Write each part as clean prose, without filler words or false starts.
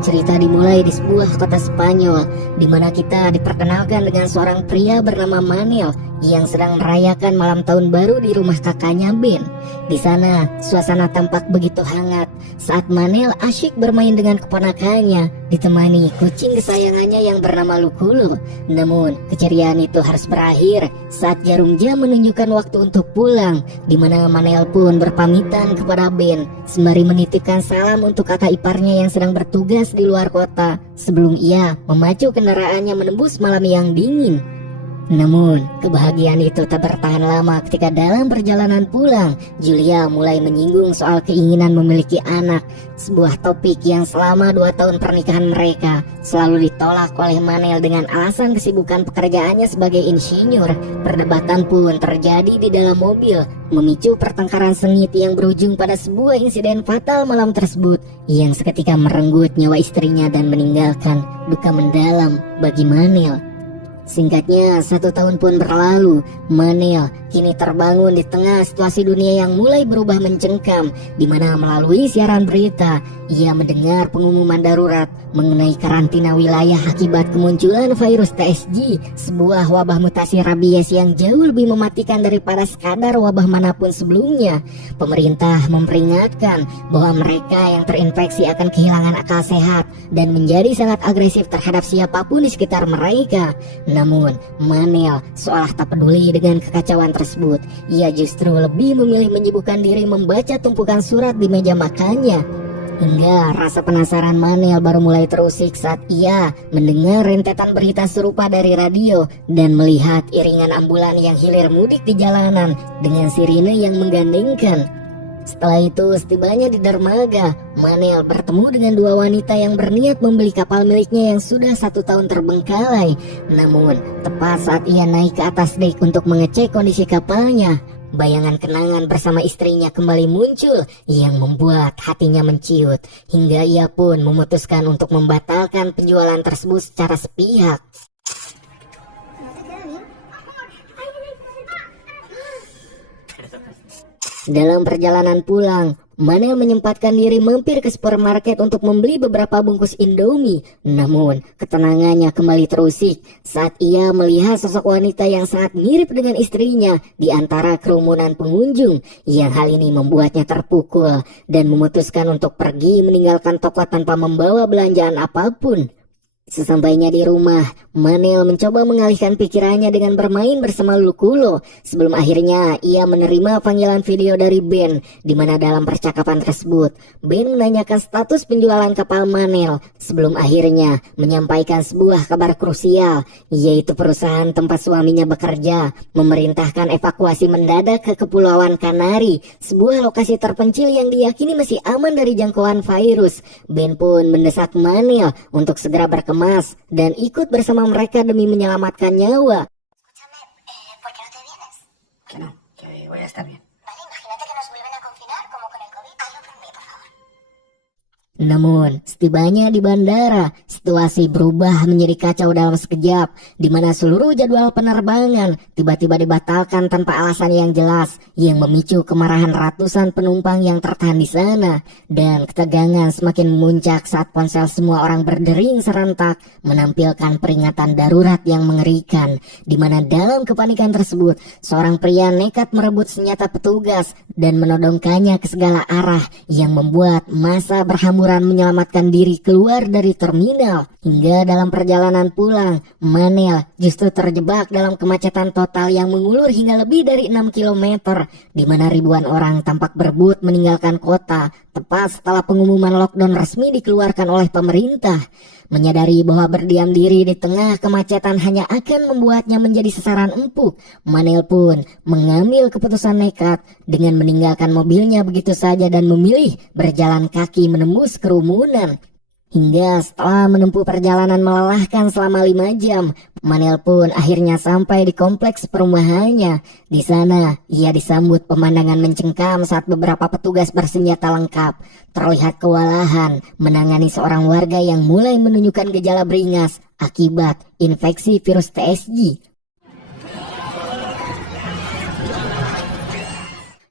Cerita dimulai di sebuah kota Spanyol, di mana kita diperkenalkan dengan seorang pria bernama Manel yang sedang merayakan malam tahun baru di rumah kakaknya Ben. Di sana, suasana tampak begitu hangat saat Manel asyik bermain dengan keponakannya, ditemani kucing kesayangannya yang bernama Luculo. Namun, keceriaan itu harus berakhir saat jarum jam menunjukkan waktu untuk pulang, di mana Manel pun berpamitan kepada Ben sembari menitipkan salam untuk kakak iparnya yang sedang bertugas di luar kota sebelum ia memacu kendaraannya menembus malam yang dingin. Namun, kebahagiaan itu tak bertahan lama ketika dalam perjalanan pulang, Julia mulai menyinggung soal keinginan memiliki anak, sebuah topik yang selama 2 tahun pernikahan mereka selalu ditolak oleh Manel dengan alasan kesibukan pekerjaannya sebagai insinyur. Perdebatan pun terjadi di dalam mobil, memicu pertengkaran sengit yang berujung pada sebuah insiden fatal malam tersebut yang seketika merenggut nyawa istrinya dan meninggalkan duka mendalam bagi Manel. Singkatnya, 1 tahun pun berlalu. Manel kini terbangun di tengah situasi dunia yang mulai berubah mencengkam, di mana melalui siaran berita ia mendengar pengumuman darurat mengenai karantina wilayah akibat kemunculan virus TSG, sebuah wabah mutasi rabies yang jauh lebih mematikan daripada sekadar wabah manapun sebelumnya. Pemerintah memperingatkan bahwa mereka yang terinfeksi akan kehilangan akal sehat dan menjadi sangat agresif terhadap siapapun di sekitar mereka. Namun, Manel seolah tak peduli dengan kekacauan tersebut. Ia justru lebih memilih menyibukkan diri membaca tumpukan surat di meja makannya. Hingga rasa penasaran Manel baru mulai terusik saat ia mendengar rentetan berita serupa dari radio dan melihat iringan ambulan yang hilir mudik di jalanan dengan sirine yang menggandengkan. Setelah itu, setibanya di dermaga, Manel bertemu dengan 2 wanita yang berniat membeli kapal miliknya yang sudah 1 tahun terbengkalai. Namun, tepat saat ia naik ke atas dek untuk mengecek kondisi kapalnya, bayangan kenangan bersama istrinya kembali muncul yang membuat hatinya menciut, hingga ia pun memutuskan untuk membatalkan penjualan tersebut secara sepihak. Dalam perjalanan pulang, Manel menyempatkan diri mampir ke supermarket untuk membeli beberapa bungkus Indomie. Namun, ketenangannya kembali terusik saat ia melihat sosok wanita yang sangat mirip dengan istrinya di antara kerumunan pengunjung, yang hal ini membuatnya terpukul dan memutuskan untuk pergi meninggalkan toko tanpa membawa belanjaan apapun. Sesampainya di rumah, Manel mencoba mengalihkan pikirannya dengan bermain bersama Luculo sebelum akhirnya ia menerima panggilan video dari Ben, di mana dalam percakapan tersebut Ben menanyakan status penjualan kapal Manel sebelum akhirnya menyampaikan sebuah kabar krusial, yaitu perusahaan tempat suaminya bekerja memerintahkan evakuasi mendadak ke Kepulauan Kanari, sebuah lokasi terpencil yang diyakini masih aman dari jangkauan virus. Ben pun mendesak Manel untuk segera berkembang dan ikut bersama mereka demi menyelamatkan nyawa. ¿Por qué no te vienes? Que no, que voy a estar bien. Vale, imagínate que nos vuelven a confinar como con el COVID. Hazlo por mí, por favor. Namun, setibanya di bandara, situasi berubah menjadi kacau dalam sekejap, di mana seluruh jadwal penerbangan tiba-tiba dibatalkan tanpa alasan yang jelas, yang memicu kemarahan ratusan penumpang yang tertahan di sana. Dan ketegangan semakin memuncak saat ponsel semua orang berdering serentak menampilkan peringatan darurat yang mengerikan, di mana dalam kepanikan tersebut, seorang pria nekat merebut senjata petugas dan menodongkannya ke segala arah, yang membuat massa berhamburan menyelamatkan diri keluar dari terminal. Hingga dalam perjalanan pulang, Manel justru terjebak dalam kemacetan total yang mengulur hingga lebih dari 6 km, di mana ribuan orang tampak berebut meninggalkan kota tepat setelah pengumuman lockdown resmi dikeluarkan oleh pemerintah. Menyadari bahwa berdiam diri di tengah kemacetan hanya akan membuatnya menjadi sasaran empuk, Manel pun mengambil keputusan nekat dengan meninggalkan mobilnya begitu saja dan memilih berjalan kaki menembus kerumunan. Hingga setelah menempuh perjalanan melelahkan selama 5 jam, Manel pun akhirnya sampai di kompleks perumahannya. Di sana, ia disambut pemandangan mencengkam saat beberapa petugas bersenjata lengkap terlihat kewalahan menangani seorang warga yang mulai menunjukkan gejala beringas akibat infeksi virus TSG.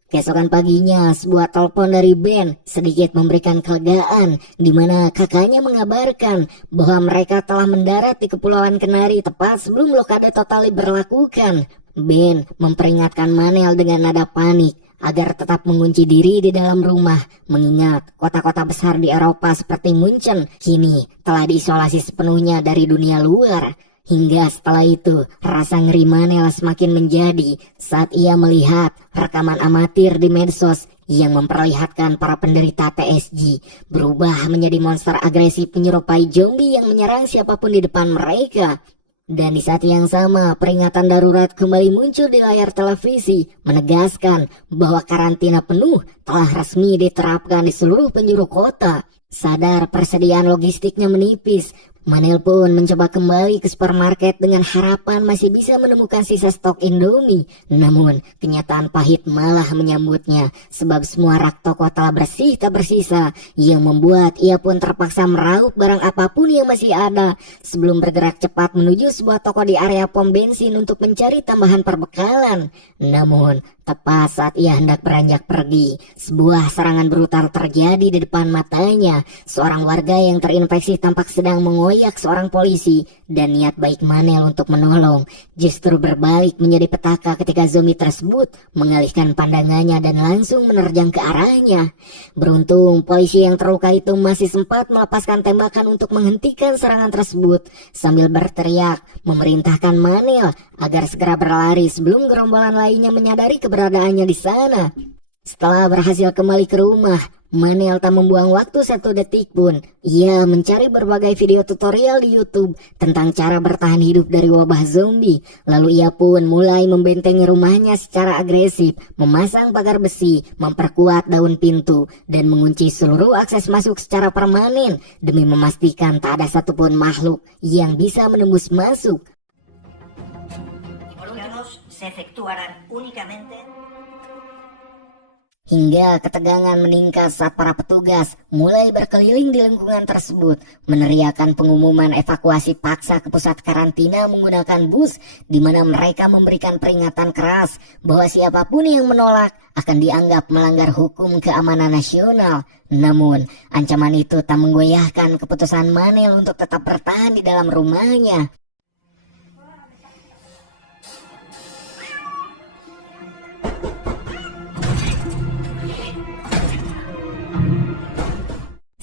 Keesokan paginya, sebuah telepon dari Ben sedikit memberikan kelegaan, di mana kakaknya mengabarkan bahwa mereka telah mendarat di Kepulauan Kenari tepat sebelum blokade total diberlakukan. Ben memperingatkan Manel dengan nada panik agar tetap mengunci diri di dalam rumah, mengingat kota-kota besar di Eropa seperti Munchen kini telah diisolasi sepenuhnya dari dunia luar. Hingga setelah itu, rasa ngeri Manel semakin menjadi saat ia melihat rekaman amatir di medsos yang memperlihatkan para penderita TSG berubah menjadi monster agresif menyerupai zombie yang menyerang siapapun di depan mereka. Dan di saat yang sama, peringatan darurat kembali muncul di layar televisi, menegaskan bahwa karantina penuh telah resmi diterapkan di seluruh penjuru kota. Sadar persediaan logistiknya menipis, Manel pun mencoba kembali ke supermarket dengan harapan masih bisa menemukan sisa stok Indomie. Namun, kenyataan pahit malah menyambutnya, sebab semua rak toko telah bersih tak bersisa, yang membuat ia pun terpaksa meraup barang apapun yang masih ada, sebelum bergerak cepat menuju sebuah toko di area pom bensin untuk mencari tambahan perbekalan. Namun, tepat saat ia hendak beranjak pergi, sebuah serangan brutal terjadi di depan matanya. Seorang warga yang terinfeksi tampak sedang mengoyak seorang polisi, dan niat baik Manel untuk menolong justru berbalik menjadi petaka ketika zombie tersebut mengalihkan pandangannya dan langsung menerjang ke arahnya. Beruntung polisi yang terluka itu masih sempat melepaskan tembakan untuk menghentikan serangan tersebut, sambil berteriak memerintahkan Manel agar segera berlari sebelum gerombolan lainnya menyadari keberadaannya di sana. Setelah berhasil kembali ke rumah, Manel tak membuang waktu satu detik pun. Ia mencari berbagai video tutorial di YouTube tentang cara bertahan hidup dari wabah zombie. Lalu ia pun mulai membentengi rumahnya secara agresif, memasang pagar besi, memperkuat daun pintu, dan mengunci seluruh akses masuk secara permanen demi memastikan tak ada satupun makhluk yang bisa menembus masuk. Se efectuarán únicamente. Hingga ketegangan meningkat saat para petugas mulai berkeliling di lingkungan tersebut, meneriakan pengumuman evakuasi paksa ke pusat karantina menggunakan bus, di mana mereka memberikan peringatan keras bahwa siapapun yang menolak akan dianggap melanggar hukum keamanan nasional. Namun, ancaman itu tak menggoyahkan keputusan Manel untuk tetap bertahan di dalam rumahnya.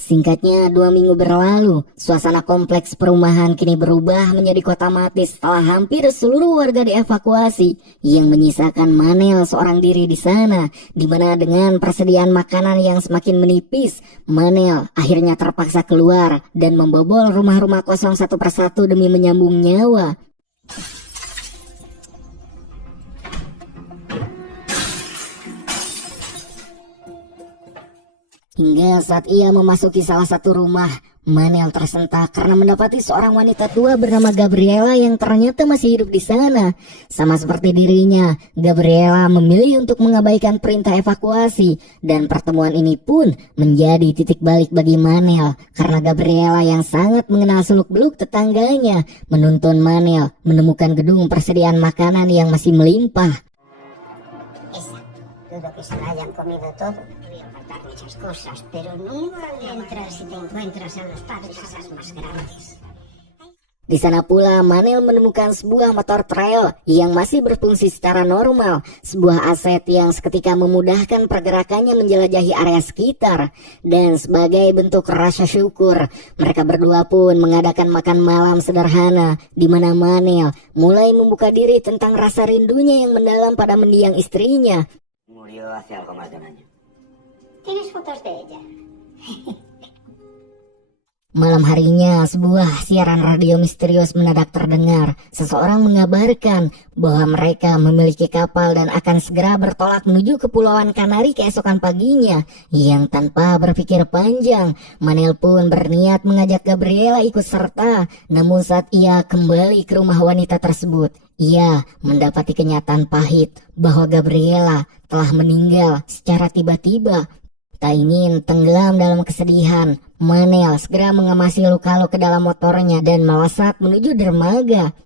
Singkatnya, 2 minggu berlalu, suasana kompleks perumahan kini berubah menjadi kota mati setelah hampir seluruh warga dievakuasi, yang menyisakan Manel seorang diri di sana, di mana dengan persediaan makanan yang semakin menipis, Manel akhirnya terpaksa keluar dan membobol rumah-rumah kosong satu persatu demi menyambung nyawa. Hingga saat ia memasuki salah satu rumah, Manel tersentak karena mendapati seorang wanita tua bernama Gabriela yang ternyata masih hidup di sana. Sama seperti dirinya, Gabriela memilih untuk mengabaikan perintah evakuasi, dan pertemuan ini pun menjadi titik balik bagi Manel karena Gabriela yang sangat mengenal seluk-beluk tetangganya menuntun Manel menemukan gedung persediaan makanan yang masih melimpah. Esa. Dudo que se la hayan comido todo. Podrían faltar muchas cosas, pero nunca le entras si te encuentras a los padres esas más grandes. Di sana pula Manel menemukan sebuah motor trail yang masih berfungsi secara normal, sebuah aset yang seketika memudahkan pergerakannya menjelajahi area sekitar. Dan sebagai bentuk rasa syukur, mereka berdua pun mengadakan makan malam sederhana, di mana Manel mulai membuka diri tentang rasa rindunya yang mendalam pada mendiang istrinya. Murió hace algo más de un año. ¿Tienes fotos de ella? Malam harinya, sebuah siaran radio misterius mendadak terdengar. Seseorang mengabarkan bahwa mereka memiliki kapal dan akan segera bertolak menuju Kepulauan Kanari keesokan paginya. Yang tanpa berpikir panjang, Manel pun berniat mengajak Gabriela ikut serta. Namun saat ia kembali ke rumah wanita tersebut, ia mendapati kenyataan pahit bahwa Gabriela telah meninggal secara tiba-tiba. Tak ingin tenggelam dalam kesedihan, Manel segera mengemasi luka-luka ke dalam motornya dan melesat menuju dermaga.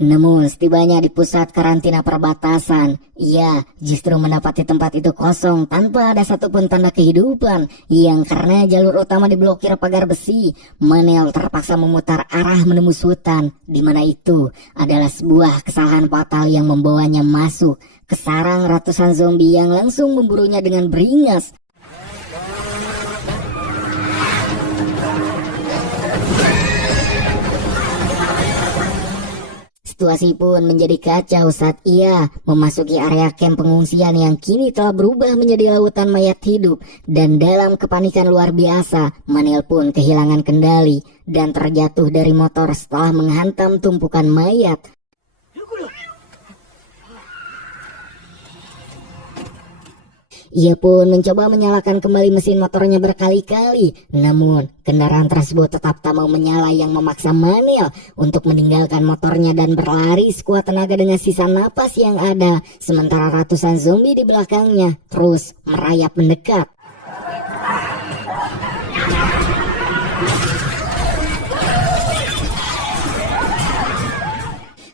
Namun setibanya di pusat karantina perbatasan, ia justru mendapati tempat itu kosong tanpa ada satupun tanda kehidupan, yang karena jalur utama diblokir pagar besi. Manel terpaksa memutar arah menembus hutan, di mana itu adalah sebuah kesalahan fatal yang membawanya masuk ke sarang ratusan zombie yang langsung memburunya dengan beringas. Situasi pun menjadi kacau saat ia memasuki area kamp pengungsian yang kini telah berubah menjadi lautan mayat hidup. Dan dalam kepanikan luar biasa, Manel pun kehilangan kendali dan terjatuh dari motor setelah menghantam tumpukan mayat. Ia pun mencoba menyalakan kembali mesin motornya berkali-kali, namun kendaraan tersebut tetap tak mau menyala, yang memaksa Manel untuk meninggalkan motornya dan berlari sekuat tenaga dengan sisa napas yang ada, sementara ratusan zombie di belakangnya terus merayap mendekat.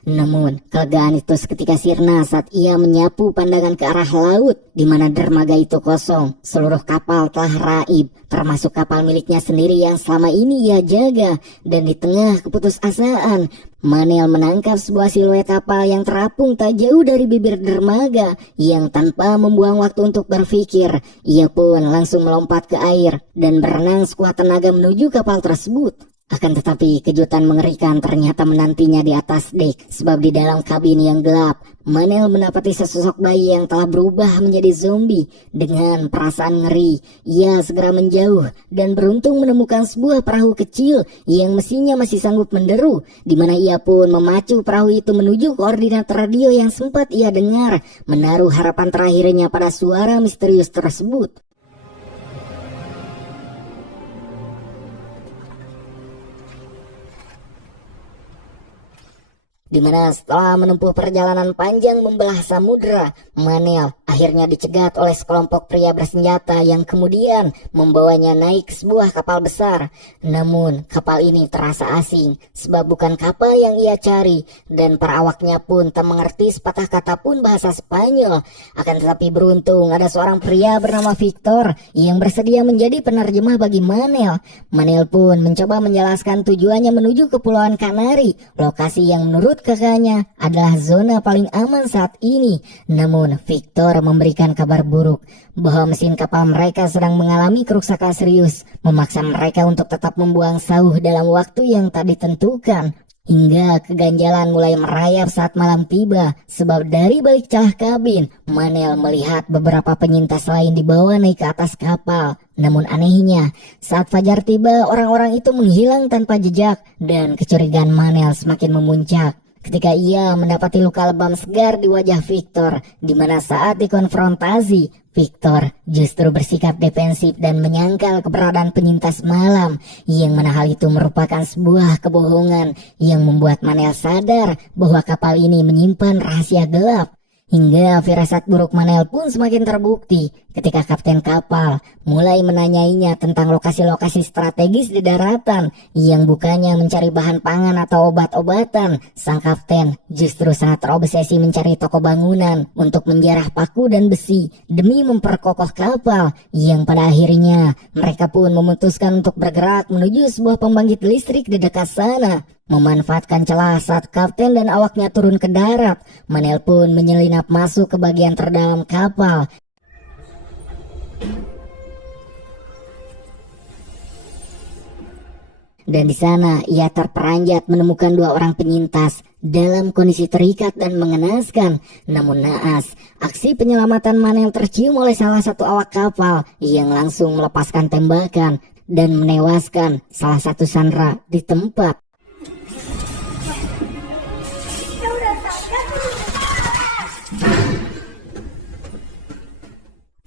Namun, kelegaan itu seketika sirna saat ia menyapu pandangan ke arah laut, di mana dermaga itu kosong. Seluruh kapal telah raib, termasuk kapal miliknya sendiri yang selama ini ia jaga. Dan di tengah keputusasaan, Manel menangkap sebuah siluet kapal yang terapung tak jauh dari bibir dermaga, yang tanpa membuang waktu untuk berpikir, ia pun langsung melompat ke air dan berenang sekuat tenaga menuju kapal tersebut. Akan tetapi kejutan mengerikan ternyata menantinya di atas dek, sebab di dalam kabin yang gelap, Manel mendapati sesosok bayi yang telah berubah menjadi zombie. Dengan perasaan ngeri, ia segera menjauh dan beruntung menemukan sebuah perahu kecil yang mesinnya masih sanggup menderu, di mana ia pun memacu perahu itu menuju koordinat radio yang sempat ia dengar, menaruh harapan terakhirnya pada suara misterius tersebut. Di mana setelah menempuh perjalanan panjang membelah samudera, Manel akhirnya dicegat oleh sekelompok pria bersenjata yang kemudian membawanya naik ke sebuah kapal besar. Namun kapal ini terasa asing, sebab bukan kapal yang ia cari, dan para awaknya pun tak mengerti sepatah kata pun bahasa Spanyol. Akan tetapi beruntung ada seorang pria bernama Victor yang bersedia menjadi penerjemah bagi Manel. Manel pun mencoba menjelaskan tujuannya menuju Kepulauan Kanari, lokasi yang menurut kakaknya adalah zona paling aman saat ini. Namun Victor memberikan kabar buruk bahwa mesin kapal mereka sedang mengalami kerusakan serius, memaksa mereka untuk tetap membuang sauh dalam waktu yang tak ditentukan. Hingga keganjalan mulai merayap saat malam tiba, sebab dari balik celah kabin, Manel melihat beberapa penyintas lain dibawa naik ke atas kapal. Namun anehnya, saat fajar tiba, orang-orang itu menghilang tanpa jejak, dan kecurigaan Manel semakin memuncak ketika ia mendapati luka lebam segar di wajah Victor, di mana saat dikonfrontasi, Victor justru bersikap defensif dan menyangkal keberadaan penyintas malam, yang mana hal itu merupakan sebuah kebohongan yang membuat Manel sadar bahwa kapal ini menyimpan rahasia gelap. Hingga firasat buruk Manel pun semakin terbukti ketika kapten kapal mulai menanyainya tentang lokasi-lokasi strategis di daratan yang bukannya mencari bahan pangan atau obat-obatan. Sang kapten justru sangat terobsesi mencari toko bangunan untuk menjarah paku dan besi demi memperkokoh kapal, yang pada akhirnya mereka pun memutuskan untuk bergerak menuju sebuah pembangkit listrik di dekat sana. Memanfaatkan celah saat kapten dan awaknya turun ke darat, Manel pun menyelinap masuk ke bagian terdalam kapal. Dan di sana ia terperanjat menemukan dua orang penyintas dalam kondisi terikat dan mengenaskan. Namun naas, aksi penyelamatan Manel tercium oleh salah satu awak kapal yang langsung melepaskan tembakan dan menewaskan salah satu sandera di tempat.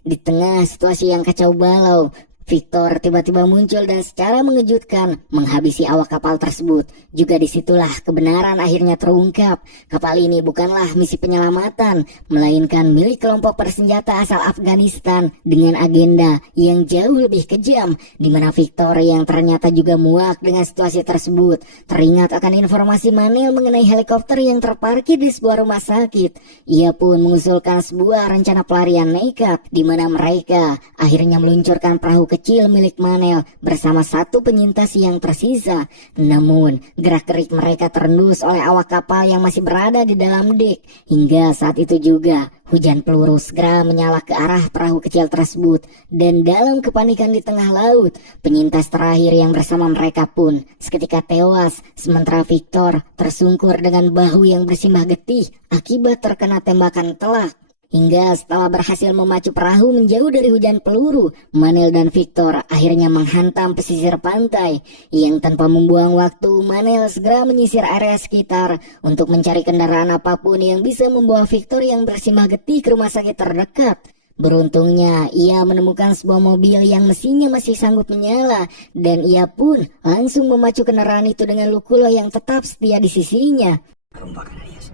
Di tengah situasi yang kacau balau, Victor tiba-tiba muncul dan secara mengejutkan menghabisi awak kapal tersebut. Juga disitulah kebenaran akhirnya terungkap. Kapal ini bukanlah misi penyelamatan, melainkan milik kelompok bersenjata asal Afghanistan dengan agenda yang jauh lebih kejam, di mana Victor yang ternyata juga muak dengan situasi tersebut teringat akan informasi Manel mengenai helikopter yang terparkir di sebuah rumah sakit. Ia pun mengusulkan sebuah rencana pelarian nekat, di mana mereka akhirnya meluncurkan perahu kecil milik Manel bersama satu penyintas yang tersisa. Namun, gerak-gerik mereka terendus oleh awak kapal yang masih berada di dalam dek. Hingga saat itu juga, hujan peluru segera menyala ke arah perahu kecil tersebut. Dan dalam kepanikan di tengah laut, penyintas terakhir yang bersama mereka pun seketika tewas, sementara Victor tersungkur dengan bahu yang bersimbah getih akibat terkena tembakan telak. Hingga setelah berhasil memacu perahu menjauh dari hujan peluru, Manel dan Victor akhirnya menghantam pesisir pantai. Yang tanpa membuang waktu, Manel segera menyisir area sekitar untuk mencari kendaraan apapun yang bisa membawa Victor yang bersimbah getih ke rumah sakit terdekat. Beruntungnya, ia menemukan sebuah mobil yang mesinnya masih sanggup menyala, dan ia pun langsung memacu kendaraan itu dengan Luculo yang tetap setia di sisinya. Rumba Canarias.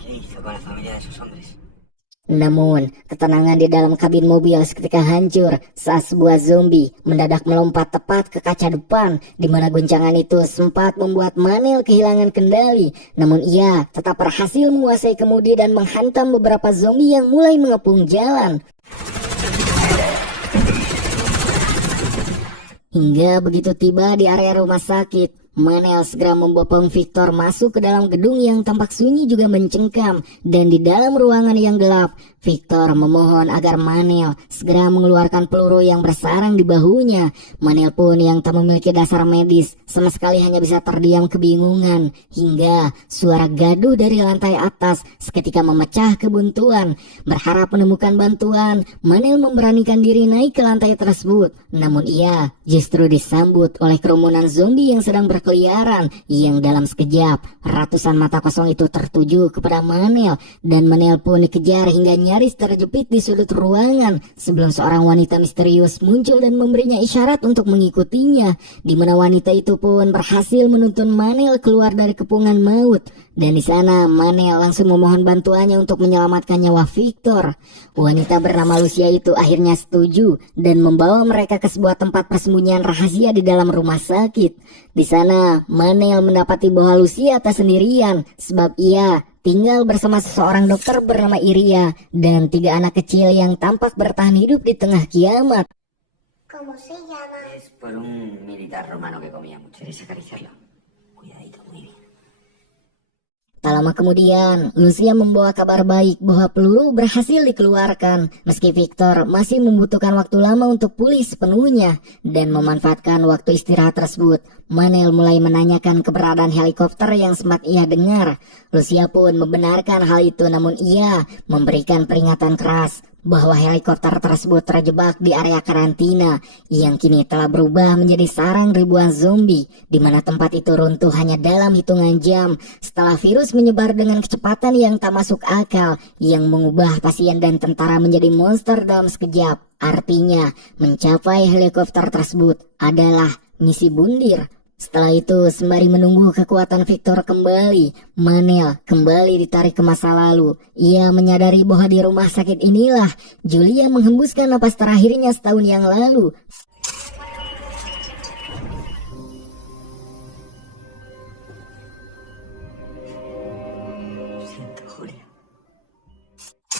¿Qué hizo con la familia de sus hombres? Namun, ketenangan di dalam kabin mobil seketika hancur saat sebuah zombie mendadak melompat tepat ke kaca depan, di mana goncangan itu sempat membuat Manel kehilangan kendali. Namun ia tetap berhasil menguasai kemudi dan menghantam beberapa zombie yang mulai mengepung jalan. Hingga begitu tiba di area rumah sakit, Manel segera membopong Victor masuk ke dalam gedung yang tampak sunyi juga mencengkam. Dan di dalam ruangan yang gelap, Victor memohon agar Manel segera mengeluarkan peluru yang bersarang di bahunya. Manel pun yang tak memiliki dasar medis sama sekali hanya bisa terdiam kebingungan. Hingga suara gaduh dari lantai atas seketika memecah kebuntuan. Berharap menemukan bantuan, Manel memberanikan diri naik ke lantai tersebut. Namun ia justru disambut oleh kerumunan zombie yang sedang berkeliaran, yang dalam sekejap ratusan mata kosong itu tertuju kepada Manel, dan Manel pun dikejar hingga nyaris terjepit di sudut ruangan sebelum seorang wanita misterius muncul dan memberinya isyarat untuk mengikutinya, di mana wanita itu pun berhasil menuntun Manel keluar dari kepungan maut. Dan di sana Manel langsung memohon bantuannya untuk menyelamatkan nyawa Victor. Wanita bernama Lucia itu akhirnya setuju dan membawa mereka ke sebuah tempat persembunyian rahasia di dalam rumah sakit. Di sana Manel mendapati bahwa Lucia tak sendirian, sebab ia tinggal bersama seseorang dokter bernama Iria dan 3 anak kecil yang tampak bertahan hidup di tengah kiamat. ¿Cómo se llama? Es por un militar romano que comía mucho. ¿Quieres acariciarlo? Cuidadito, muy bien. Tak lama kemudian, Lucia membawa kabar baik bahwa peluru berhasil dikeluarkan, meski Victor masih membutuhkan waktu lama untuk pulih sepenuhnya. Dan memanfaatkan waktu istirahat tersebut, Manel mulai menanyakan keberadaan helikopter yang sempat ia dengar. Lucia pun membenarkan hal itu, namun ia memberikan peringatan keras bahwa helikopter tersebut terjebak di area karantina yang kini telah berubah menjadi sarang ribuan zombie, di mana tempat itu runtuh hanya dalam hitungan jam setelah virus menyebar dengan kecepatan yang tak masuk akal, yang mengubah pasien dan tentara menjadi monster dalam sekejap. Artinya, mencapai helikopter tersebut adalah misi bundir. Setelah itu, sembari menunggu kekuatan Victor kembali, Manel kembali ditarik ke masa lalu. Ia menyadari bahwa di rumah sakit inilah Julia menghembuskan napas terakhirnya setahun yang lalu. Siento, Julia.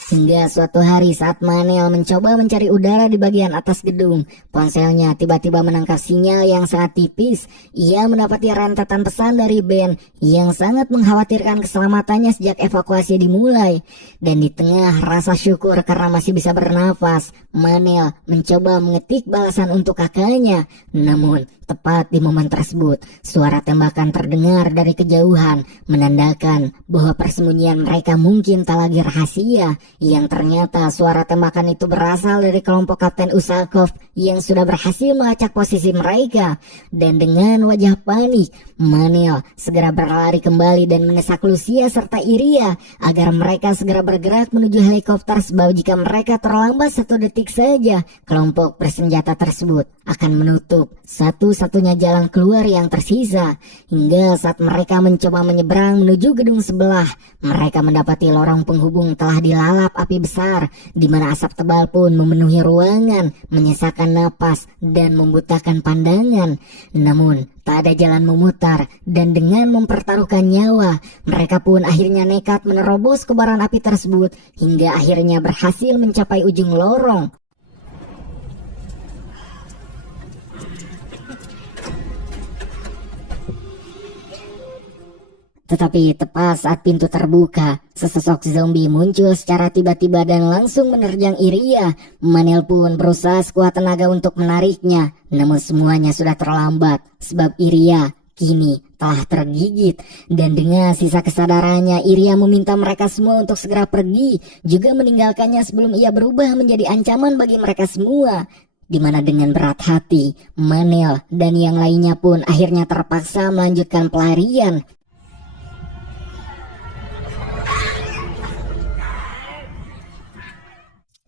Hingga suatu hari saat Manel mencoba mencari udara di bagian atas gedung, ponselnya tiba-tiba menangkap sinyal yang sangat tipis. Ia mendapati rentetan pesan dari Ben yang sangat mengkhawatirkan keselamatannya sejak evakuasi dimulai. Dan di tengah rasa syukur karena masih bisa bernafas, Manel mencoba mengetik balasan untuk kakaknya. Namun tepat di momen tersebut, suara tembakan terdengar dari kejauhan, menandakan bahwa persembunyian mereka mungkin tak lagi rahasia. Yang ternyata suara tembakan itu berasal dari kelompok Kapten Usakov yang sudah berhasil melacak posisi mereka. Dan dengan wajah panik, Manel segera berlari kembali dan mendesak Lucia serta Iria agar mereka segera bergerak menuju helikopter, sebab jika mereka terlambat 1 detik saja, kelompok bersenjata tersebut akan menutup satu-satunya jalan keluar yang tersisa. Hingga saat mereka mencoba menyeberang menuju gedung sebelah, mereka mendapati lorong penghubung telah dilalap api besar, di mana asap tebal pun memenuhi ruangan, menyesakkan napas dan membutakan pandangan. Namun tak ada jalan memutar, dan dengan mempertaruhkan nyawa, mereka pun akhirnya nekat menerobos kobaran api tersebut hingga akhirnya berhasil mencapai ujung lorong. Tetapi tepat saat pintu terbuka, sesosok zombie muncul secara tiba-tiba dan langsung menerjang Iria. Manel pun berusaha sekuat tenaga untuk menariknya, namun semuanya sudah terlambat, sebab Iria kini telah tergigit. Dan dengan sisa kesadarannya, Iria meminta mereka semua untuk segera pergi, juga meninggalkannya sebelum ia berubah menjadi ancaman bagi mereka semua. Di mana dengan berat hati, Manel dan yang lainnya pun akhirnya terpaksa melanjutkan pelarian.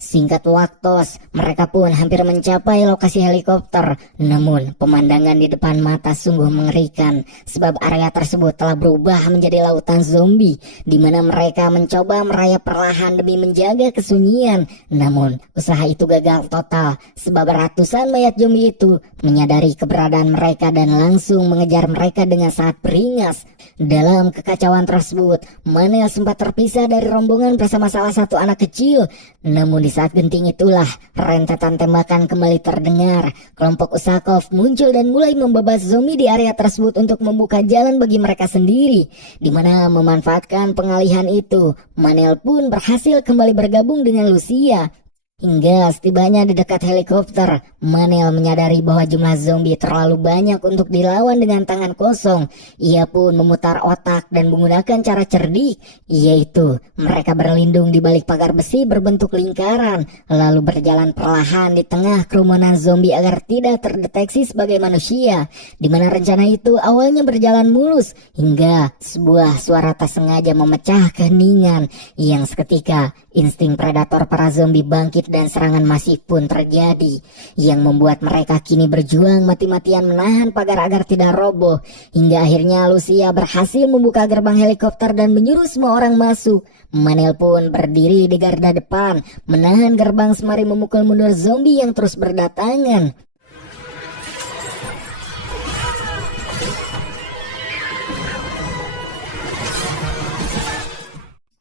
Singkat waktu, mereka pun hampir mencapai lokasi helikopter. Namun, pemandangan di depan mata sungguh mengerikan, sebab area tersebut telah berubah menjadi lautan zombie, di mana mereka mencoba merayap perlahan demi menjaga kesunyian. Namun, usaha itu gagal total, sebab ratusan mayat zombie itu menyadari keberadaan mereka dan langsung mengejar mereka dengan sangat beringas. Dalam kekacauan tersebut, Manel sempat terpisah dari rombongan bersama salah satu anak kecil. Namun di saat genting itulah rentetan tembakan kembali terdengar. Kelompok Usakov muncul dan mulai membebas zombie di area tersebut untuk membuka jalan bagi mereka sendiri. Di mana memanfaatkan pengalihan itu, Manel pun berhasil kembali bergabung dengan Lucia. Hingga setibanya di dekat helikopter, Manel menyadari bahwa jumlah zombie terlalu banyak untuk dilawan dengan tangan kosong. Ia pun memutar otak dan menggunakan cara cerdik, yaitu mereka berlindung di balik pagar besi berbentuk lingkaran, lalu berjalan perlahan di tengah kerumunan zombie agar tidak terdeteksi sebagai manusia. Di mana rencana itu awalnya berjalan mulus, hingga sebuah suara tak sengaja memecah keheningan, yang seketika insting predator para zombie bangkit dan serangan masif pun terjadi, yang membuat mereka kini berjuang mati-matian menahan pagar agar tidak roboh. Hingga akhirnya Lucia berhasil membuka gerbang helikopter dan menyuruh semua orang masuk. Manel pun berdiri di garda depan, menahan gerbang sembari memukul mundur zombie yang terus berdatangan.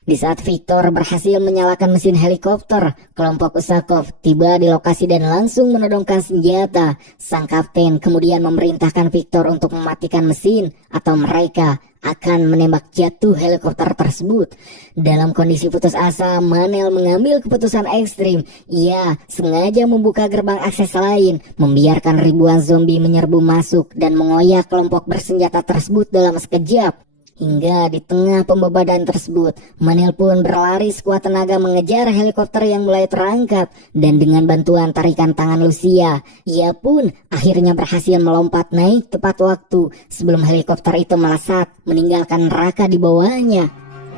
Di saat Victor berhasil menyalakan mesin helikopter, kelompok Usakov tiba di lokasi dan langsung menodongkan senjata. Sang kapten kemudian memerintahkan Victor untuk mematikan mesin atau mereka akan menembak jatuh helikopter tersebut. Dalam kondisi putus asa, Manel mengambil keputusan ekstrim. Ia sengaja membuka gerbang akses lain, membiarkan ribuan zombie menyerbu masuk dan mengoyak kelompok bersenjata tersebut dalam sekejap. Hingga di tengah pembebadan tersebut, Manel pun berlari sekuat tenaga mengejar helikopter yang mulai terangkat. Dan dengan bantuan tarikan tangan Lucia, ia pun akhirnya berhasil melompat naik tepat waktu sebelum helikopter itu melesat, meninggalkan neraka di bawahnya.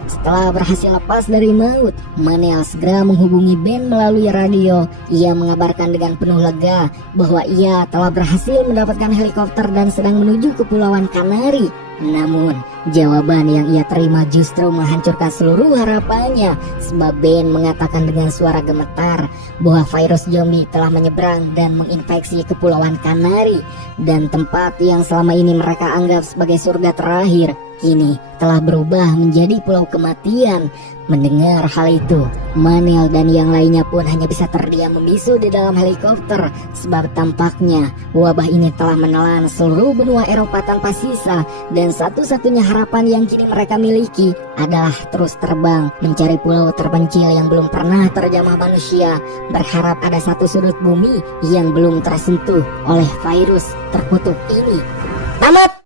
Setelah berhasil lepas dari maut, Manel segera menghubungi Ben melalui radio. Ia mengabarkan dengan penuh lega bahwa ia telah berhasil mendapatkan helikopter dan sedang menuju Kepulauan Kanari. Namun, jawaban yang ia terima justru menghancurkan seluruh harapannya, sebab Ben mengatakan dengan suara gemetar bahwa virus zombie telah menyeberang dan menginfeksi Kepulauan Kanari, dan tempat yang selama ini mereka anggap sebagai surga terakhir kini telah berubah menjadi pulau kematian. Mendengar hal itu, Manel dan yang lainnya pun hanya bisa terdiam membisu di dalam helikopter, sebab tampaknya wabah ini telah menelan seluruh benua Eropa tanpa sisa, dan satu-satunya harapan yang kini mereka miliki adalah terus terbang mencari pulau terpencil yang belum pernah terjamah manusia, berharap ada satu sudut bumi yang belum tersentuh oleh virus terkutuk ini. Tamat!